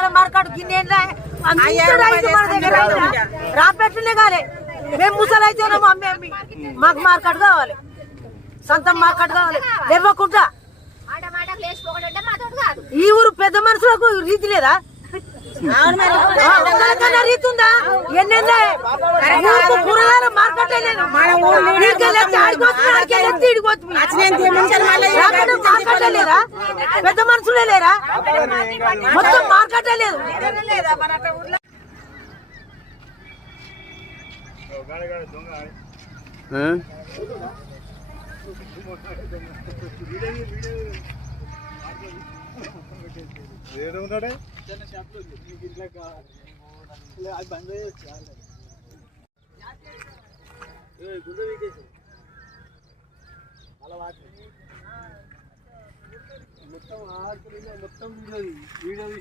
కూరగాయల మార్కెట్ గిన్నె రాపెట్లనే కాలే మేము ముసలైతే అమ్మి అమ్మి మాకు మార్కెట్ కావాలి, సొంతం మార్కెట్ కావాలి. లేవకుండా ఈ ఊరు పెద్ద మనుషులకు రీతి లేదా? రీతి ఉందా? కూరగాయల మార్కెట్ లేదు, మార్కెట్ లేరా? పెద్ద మనుషులే లేరా? మొత్తం మార్కెట్ లేదు. మొత్తం వీడియో